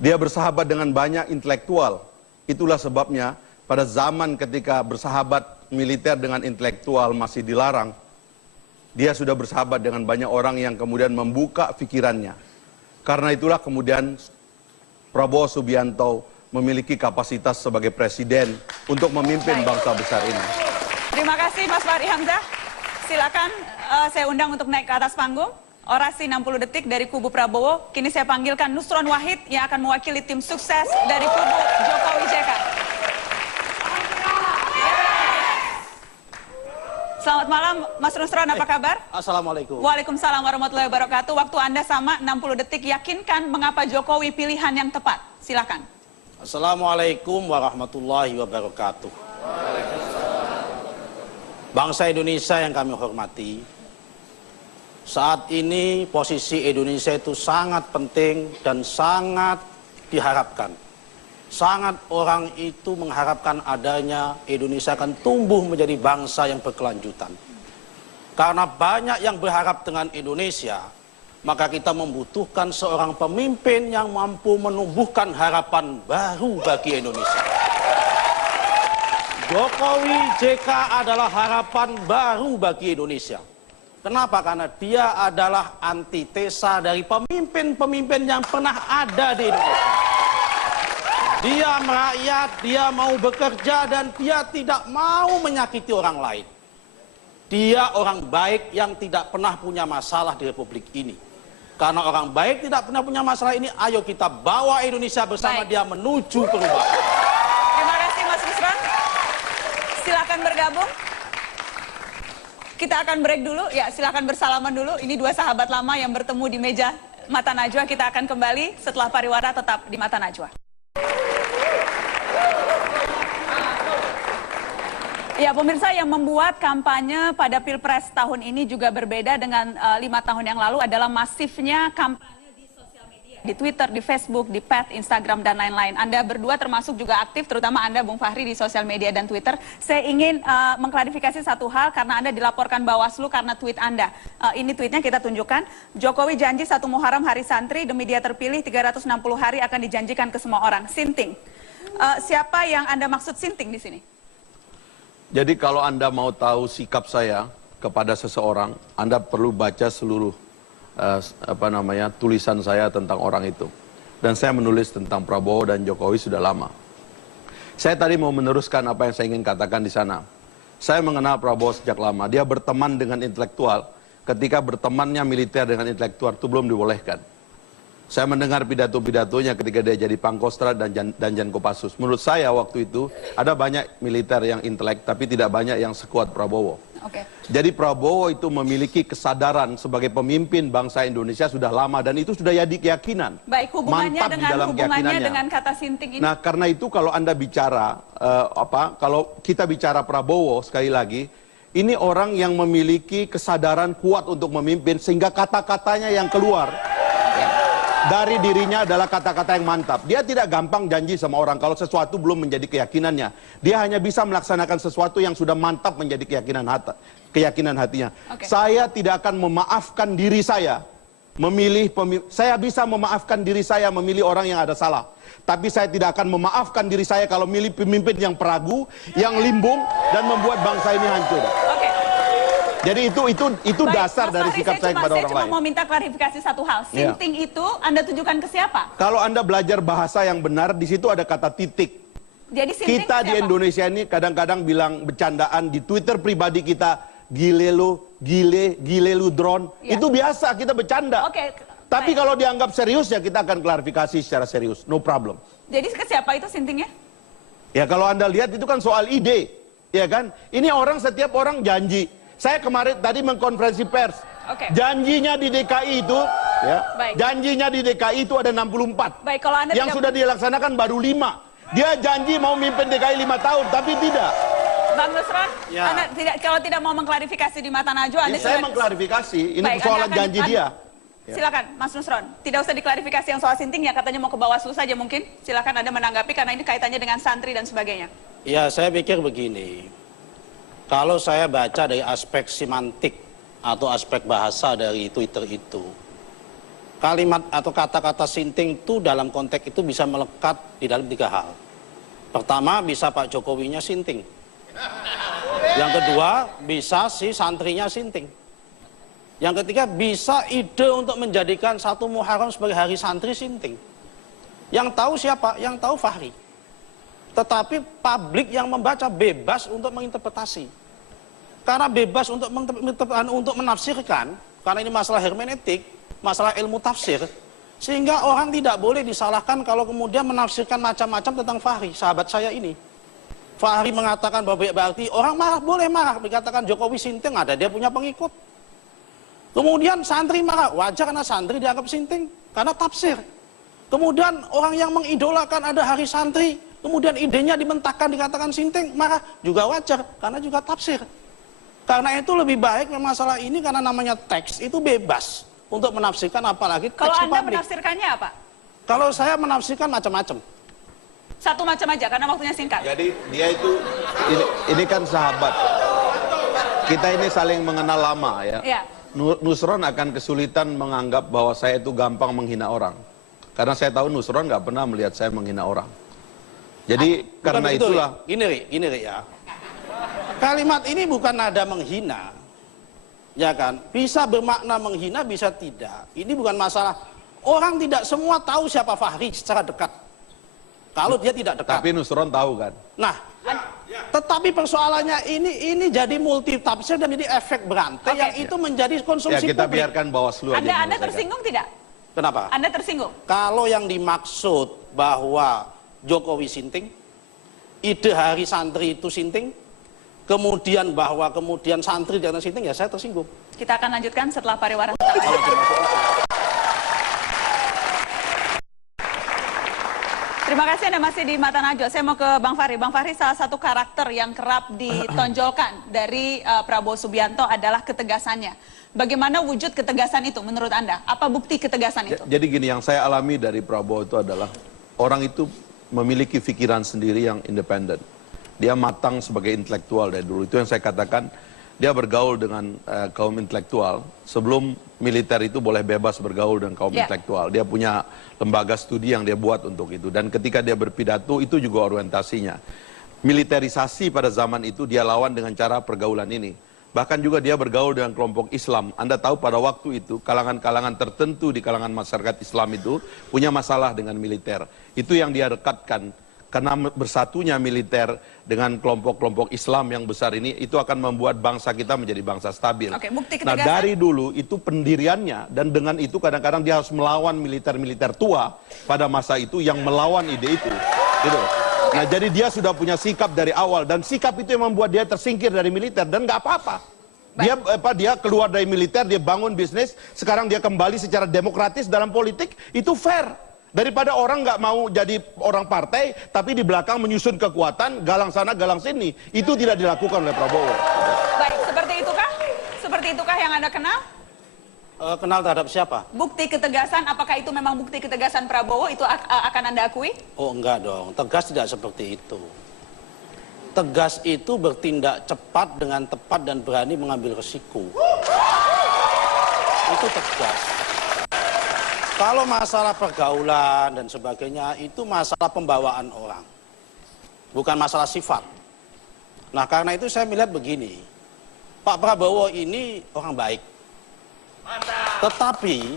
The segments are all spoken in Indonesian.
Dia bersahabat dengan banyak intelektual. Itulah sebabnya pada zaman ketika bersahabat militer dengan intelektual masih dilarang, dia sudah bersahabat dengan banyak orang yang kemudian membuka pikirannya. Karena itulah kemudian Prabowo Subianto memiliki kapasitas sebagai presiden untuk memimpin bangsa besar ini. Terima kasih Mas Fahri Hamzah. Silakan saya undang untuk naik ke atas panggung. Orasi 60 detik dari kubu Prabowo. Kini saya panggilkan Nusron Wahid yang akan mewakili tim sukses dari kubu Jokowi JK. Selamat malam Mas Nusron, apa kabar? Assalamualaikum. Waalaikumsalam warahmatullahi wabarakatuh. Waktu Anda sama 60 detik, yakinkan mengapa Jokowi pilihan yang tepat. Silakan. Assalamualaikum warahmatullahi wabarakatuh. Bangsa Indonesia yang kami hormati, saat ini posisi Indonesia itu sangat penting dan sangat diharapkan. Sangat orang itu mengharapkan adanya Indonesia akan tumbuh menjadi bangsa yang berkelanjutan. Karena banyak yang berharap dengan Indonesia, maka kita membutuhkan seorang pemimpin yang mampu menumbuhkan harapan baru bagi Indonesia. Jokowi JK adalah harapan baru bagi Indonesia. Kenapa? Karena dia adalah antitesa dari pemimpin-pemimpin yang pernah ada di Indonesia. Dia merakyat, dia mau bekerja, dan dia tidak mau menyakiti orang lain. Dia orang baik yang tidak pernah punya masalah di Republik ini. Karena orang baik tidak pernah punya masalah ini, ayo kita bawa Indonesia bersama dia menuju perubahan. Terima kasih Mas Nusron. Silakan bergabung. Kita akan break dulu, ya silakan bersalaman dulu. Ini dua sahabat lama yang bertemu di meja Mata Najwa. Kita akan kembali setelah pariwara, tetap di Mata Najwa. Ya, pemirsa, yang membuat kampanye pada Pilpres tahun ini juga berbeda dengan 5 tahun yang lalu adalah masifnya kampanye di sosial media. Di Twitter, di Facebook, di Pet, Instagram, dan lain-lain. Anda berdua termasuk juga aktif, terutama Anda, Bung Fahri, di sosial media dan Twitter. Saya ingin mengklarifikasi satu hal karena Anda dilaporkan Bawaslu karena tweet Anda. Ini tweetnya kita tunjukkan. Jokowi janji 1 Muharram Hari Santri, demi dia terpilih 360 hari akan dijanjikan ke semua orang. Sinting. Siapa yang Anda maksud Sinting di sini? Jadi kalau Anda mau tahu sikap saya kepada seseorang, Anda perlu baca seluruh tulisan saya tentang orang itu. Dan saya menulis tentang Prabowo dan Jokowi sudah lama. Saya tadi mau meneruskan apa yang saya ingin katakan di sana. Saya mengenal Prabowo sejak lama. Dia berteman dengan intelektual. Ketika bertemannya militer dengan intelektual itu belum dibolehkan. Saya mendengar pidato-pidatonya ketika dia jadi Pangkostrat dan Danjen Kopassus. Menurut saya waktu itu ada banyak militer yang intelek, tapi tidak banyak yang sekuat Prabowo. Jadi Prabowo itu memiliki kesadaran sebagai pemimpin bangsa Indonesia sudah lama, dan itu sudah jadi keyakinan. Baik, hubungannya dengan kata Sinting ini. Nah, karena itu kalau Anda bicara kalau kita bicara Prabowo sekali lagi, ini orang yang memiliki kesadaran kuat untuk memimpin sehingga kata-katanya yang keluar dari dirinya adalah kata-kata yang mantap. Dia tidak gampang janji sama orang kalau sesuatu belum menjadi keyakinannya. Dia hanya bisa melaksanakan sesuatu yang sudah mantap menjadi keyakinan hatinya. Saya tidak akan memaafkan diri saya saya bisa memaafkan diri saya memilih orang yang ada salah. Tapi saya tidak akan memaafkan diri saya kalau milih pemimpin yang peragu, yang limbung, dan membuat bangsa ini hancur. Jadi itu dasar dari sikap saya kepada orang lain. Saya cuma mau minta klarifikasi satu hal. Sinting itu Anda tujukan ke siapa? Kalau Anda belajar bahasa yang benar, di situ ada kata titik. Jadi sinting kita di Indonesia ini kadang-kadang bilang bercandaan di Twitter pribadi kita, gile lu drone. Itu biasa, kita bercanda. Tapi kalau dianggap serius, ya kita akan klarifikasi secara serius. No problem. Jadi ke siapa itu sintingnya? Ya kalau Anda lihat itu kan soal ide. Ya kan? Ini setiap orang janji. Saya kemarin tadi mengkonferensi pers. Janjinya di DKI itu, janjinya di DKI itu ada 64. Kalau Anda yang sudah dilaksanakan baru 5. Dia janji mau mimpin DKI 5 tahun, tapi tidak. Bang Nusron, Anda kalau tidak mau mengklarifikasi di Mata Najwa, Anda saya mengklarifikasi. Ini persoalan janji dia. Silakan, Mas Nusron. Tidak usah diklarifikasi yang soal Sinting, ya katanya mau ke Bawaslu saja mungkin. Silakan Anda menanggapi karena ini kaitannya dengan santri dan sebagainya. Ya, saya pikir begini. Kalau saya baca dari aspek semantik atau aspek bahasa dari Twitter itu, Kalimat atau kata-kata sinting itu dalam konteks itu bisa melekat di dalam 3 hal. Pertama, bisa Pak Jokowinya sinting. Yang kedua, bisa si santrinya sinting. Yang ketiga, bisa ide untuk menjadikan 1 Muharram sebagai hari santri sinting. Yang tahu siapa? Yang tahu Fahri. Tetapi publik yang membaca bebas untuk menginterpretasi. Karena bebas untuk menafsirkan, karena ini masalah hermeneutik, masalah ilmu tafsir, sehingga orang tidak boleh disalahkan kalau kemudian menafsirkan macam-macam tentang Fahri, sahabat saya ini. Fahri mengatakan bahwa berarti orang marah, boleh marah, dikatakan Jokowi sinting, ada dia punya pengikut. Kemudian santri marah, wajar karena santri dianggap sinting, karena tafsir. Kemudian orang yang mengidolakan ada hari santri, kemudian idenya dimentahkan dikatakan sinting, marah, juga wajar, karena juga tafsir. Karena itu lebih baik masalah ini karena namanya teks itu bebas untuk menafsirkan, apalagi teks Kalau Anda publik. menafsirkannya apa? Kalau saya menafsirkan macam-macam. Satu macam aja karena waktunya singkat. Jadi dia itu ini kan sahabat. Kita ini saling mengenal lama ya. Iya. Nusron akan kesulitan menganggap bahwa saya itu gampang menghina orang. Karena saya tahu Nusron nggak pernah melihat saya menghina orang. Jadi karena begitu, itulah. Ini Ri ya. Kalimat ini bukan nada menghina. Ya kan? Bisa bermakna menghina, bisa tidak. Ini bukan masalah. Orang tidak semua tahu siapa Fahri secara dekat. Kalau dia tidak dekat. Tapi Nusron tahu kan. Nah, tetapi persoalannya ini jadi multi tafsir dan jadi efek berantai yang itu menjadi Ya konsumsi kita publik. biarkan Bawaslu aja. Anda menyelesaikan. tersinggung tidak? Kenapa? Anda tersinggung? Kalau yang dimaksud bahwa Jokowi sinting, ide hari santri itu sinting, kemudian bahwa kemudian santri jangan sinting, ya saya tersinggung. Kita akan lanjutkan setelah pariwara. Terima kasih Anda masih di Mata Najwa. Saya mau ke Bang Fahri. Bang Fahri, salah satu karakter yang kerap ditonjolkan dari Prabowo Subianto adalah ketegasannya. Bagaimana wujud ketegasan itu menurut Anda? Apa bukti ketegasan itu? Jadi gini, yang saya alami dari Prabowo itu adalah orang itu memiliki pikiran sendiri yang independen. Dia matang sebagai intelektual dari dulu. Itu yang saya katakan, dia bergaul dengan kaum intelektual. Sebelum militer itu boleh bebas bergaul dengan kaum intelektual. Dia punya lembaga studi yang dia buat untuk itu. Dan ketika dia berpidato, itu juga orientasinya. Militerisasi pada zaman itu dia lawan dengan cara pergaulan ini. Bahkan juga dia bergaul dengan kelompok Islam. Anda tahu pada waktu itu kalangan-kalangan tertentu di kalangan masyarakat Islam itu punya masalah dengan militer. Itu yang dia rekatkan. Karena bersatunya militer dengan kelompok-kelompok Islam yang besar ini, itu akan membuat bangsa kita menjadi bangsa stabil. Oke, bukti Nah ketegasan. dari dulu itu pendiriannya, dan dengan itu kadang-kadang dia harus melawan militer-militer tua pada masa itu yang melawan ide itu. Gitu. Nah jadi dia sudah punya sikap dari awal, dan sikap itu yang membuat dia tersingkir dari militer, dan nggak apa-apa. Dia keluar dari militer, dia bangun bisnis, sekarang dia kembali secara demokratis dalam politik, itu fair. Daripada orang nggak mau jadi orang partai, tapi di belakang menyusun kekuatan, galang sana, galang sini. Itu tidak dilakukan oleh Prabowo. Baik, seperti itukah? Seperti itukah yang Anda kenal? Kenal terhadap siapa? Bukti ketegasan, apakah itu memang bukti ketegasan Prabowo? Itu akan Anda akui? Oh enggak dong, tegas tidak seperti itu. Tegas itu bertindak cepat dengan tepat dan berani mengambil resiko. Itu tegas. Kalau masalah pergaulan dan sebagainya, itu masalah pembawaan orang. Bukan masalah sifat. Nah karena itu saya melihat begini. Pak Prabowo ini orang baik. Tetapi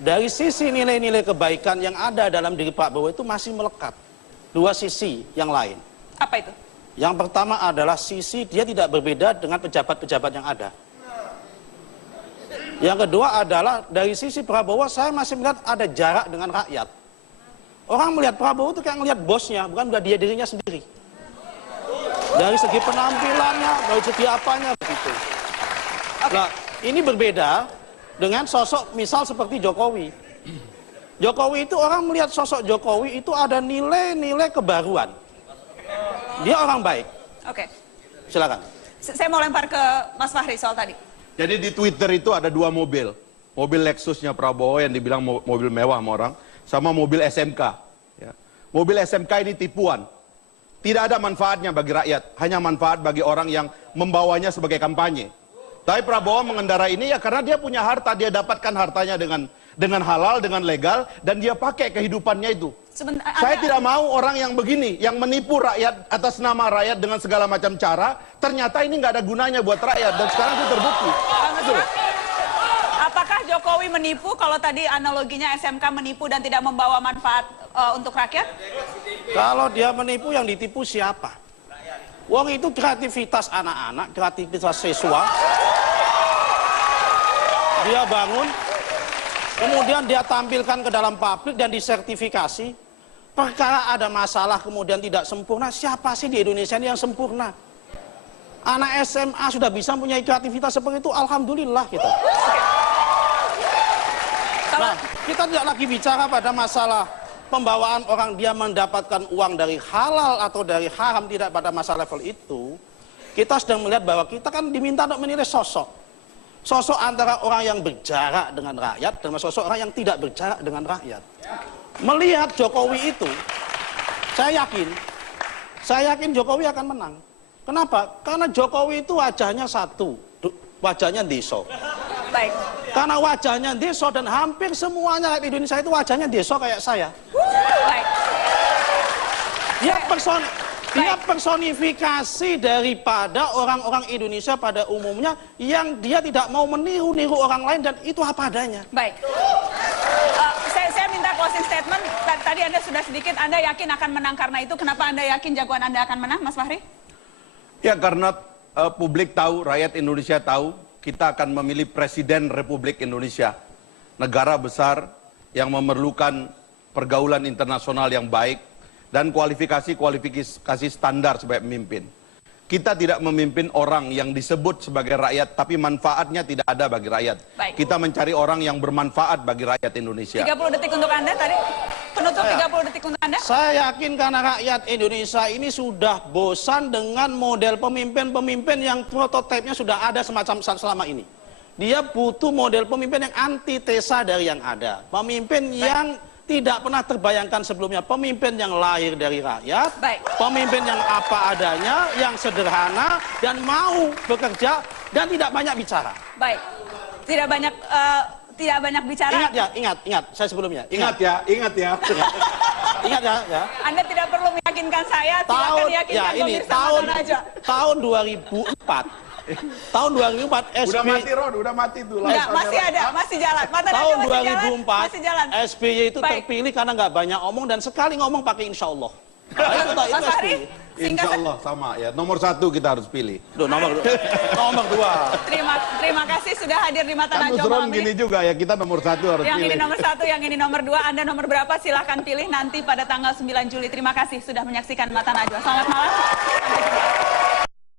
dari sisi nilai-nilai kebaikan yang ada dalam diri Pak Prabowo itu masih melekat. Dua sisi yang lain. Apa itu? Yang pertama adalah sisi dia tidak berbeda dengan pejabat-pejabat yang ada. Yang kedua adalah dari sisi Prabowo saya masih melihat ada jarak dengan rakyat. Orang melihat Prabowo itu kayak melihat bosnya, bukan melihat dia dirinya sendiri. Dari segi penampilannya, dari segi apanya begitu. Nah, ini berbeda dengan sosok misal seperti Jokowi. Jokowi itu orang melihat sosok Jokowi itu ada nilai-nilai kebaruan. Dia orang baik. Oke. Silakan. Saya mau lempar ke Mas Fahri soal tadi. Jadi di Twitter itu ada 2 mobil. Mobil Lexusnya Prabowo yang dibilang mobil mewah sama orang, sama mobil SMK. Ya. Mobil SMK ini tipuan. Tidak ada manfaatnya bagi rakyat, hanya manfaat bagi orang yang membawanya sebagai kampanye. Tapi Prabowo mengendarai ini ya karena dia punya harta, dia dapatkan hartanya dengan halal, dengan legal, dan dia pakai kehidupannya itu. Saya Anda- tidak mau orang yang begini, yang menipu rakyat atas nama rakyat dengan segala macam cara, ternyata ini nggak ada gunanya buat rakyat, dan sekarang itu terbukti. Bang Gitu loh. Mesra, apakah Jokowi menipu kalau tadi analoginya SMK menipu dan tidak membawa manfaat untuk rakyat? Kalau dia menipu, yang ditipu siapa? Wong itu kreativitas anak-anak, kreativitas siswa. Dia bangun, kemudian dia tampilkan ke dalam publik dan disertifikasi. Perkara ada masalah kemudian tidak sempurna, siapa sih di Indonesia ini yang sempurna? Anak SMA sudah bisa mempunyai kreativitas seperti itu, alhamdulillah kita. Nah, kita tidak lagi bicara pada masalah pembawaan orang dia mendapatkan uang dari halal atau dari haram, tidak pada masalah level itu. Kita sedang melihat bahwa kita kan diminta untuk menilai sosok. Sosok antara orang yang berjarak dengan rakyat dan sosok orang yang tidak berjarak dengan rakyat. Melihat Jokowi itu, saya yakin Jokowi akan menang. Kenapa? Karena Jokowi itu wajahnya satu, wajahnya deso. Baik. Karena wajahnya deso dan hampir semuanya rakyat Indonesia itu wajahnya deso kayak saya. Baik. Dia personifikasi daripada orang-orang Indonesia pada umumnya yang dia tidak mau meniru-niru orang lain dan itu apa adanya. Baik. Saya minta closing statement. Tadi Anda sudah sedikit, Anda yakin akan menang karena itu. Kenapa Anda yakin jagoan Anda akan menang, Mas Fahri? Ya karena publik tahu, rakyat Indonesia tahu, kita akan memilih Presiden Republik Indonesia. Negara besar yang memerlukan pergaulan internasional yang baik, dan kualifikasi standar sebagai pemimpin. Kita tidak memimpin orang yang disebut sebagai rakyat, tapi manfaatnya tidak ada bagi rakyat. Baik. Kita mencari orang yang bermanfaat bagi rakyat Indonesia. 30 detik untuk Anda tadi. Penutup 30 detik untuk Anda. Saya yakin karena rakyat Indonesia ini sudah bosan dengan model pemimpin-pemimpin yang prototipenya sudah ada semacam selama ini. Dia butuh model pemimpin yang antitesa dari yang ada. Pemimpin yang tidak pernah terbayangkan sebelumnya, pemimpin yang lahir dari rakyat, Baik. pemimpin yang apa adanya, yang sederhana, dan mau bekerja, dan tidak banyak bicara. Baik. Tidak banyak bicara. Ingat, saya sebelumnya. Ingat ya. Ingat ya. Anda tidak perlu meyakinkan saya, silakan yakinkan pemirsa Mata Najwa. Tahun 2004. Tahun 2004 Udah mati Ron, udah mati tuh. Enggak, masih ada, masih jalan. Mata Najwa Tahun masih jalan, 2004 masih jalan. SBY itu Baik. terpilih karena nggak banyak omong dan sekali ngomong pakai insya Allah. Nah, itu Mas Fahri, SBY. singkat. Insya Allah sama ya. Nomor 1 kita harus pilih. Duh, nomor 2. Terima kasih sudah hadir di Mata Kan Najwa Nusron malam gini ini. juga ya, kita nomor 1 harus Yang pilih. ini nomor 1, yang ini nomor 2. Anda nomor berapa? Silahkan pilih nanti pada tanggal 9 Juli. Terima kasih sudah menyaksikan Mata Najwa. Selamat malam. Sampai jumpa.